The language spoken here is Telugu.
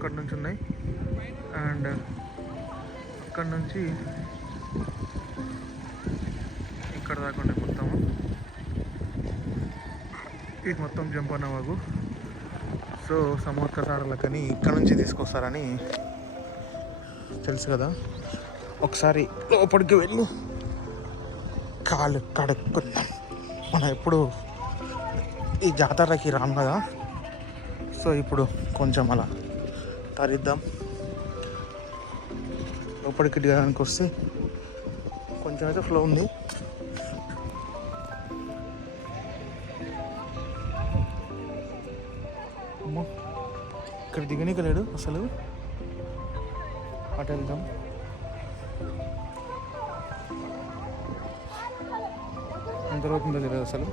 అక్కడ నుంచి ఉన్నాయి. అండ్ అక్కడ నుంచి ఇక్కడ దాకా ఉన్నాయి మొత్తము. ఇది మొత్తం జంపన్న వాగు. సో సమ్మక్క సారలకని ఇక్కడ నుంచి తీసుకొస్తారని తెలుసు కదా. ఒకసారి లోపలికి వెళ్ళి కాలు కడుక్కుందాం. మనం ఎప్పుడు ఈ జాతరకి రాము కదా, సో ఇప్పుడు కొంచెం అలా తరిద్దాం. లోపలికి దిగడానికి వస్తే కొంచెం అయితే ఫ్లో ఉంది. అమ్మో, ఇక్కడ దిగనీకి లేడు అసలు. అటు వెళ్దాం. ఎంత అవుతుందో తెలియదు అసలు.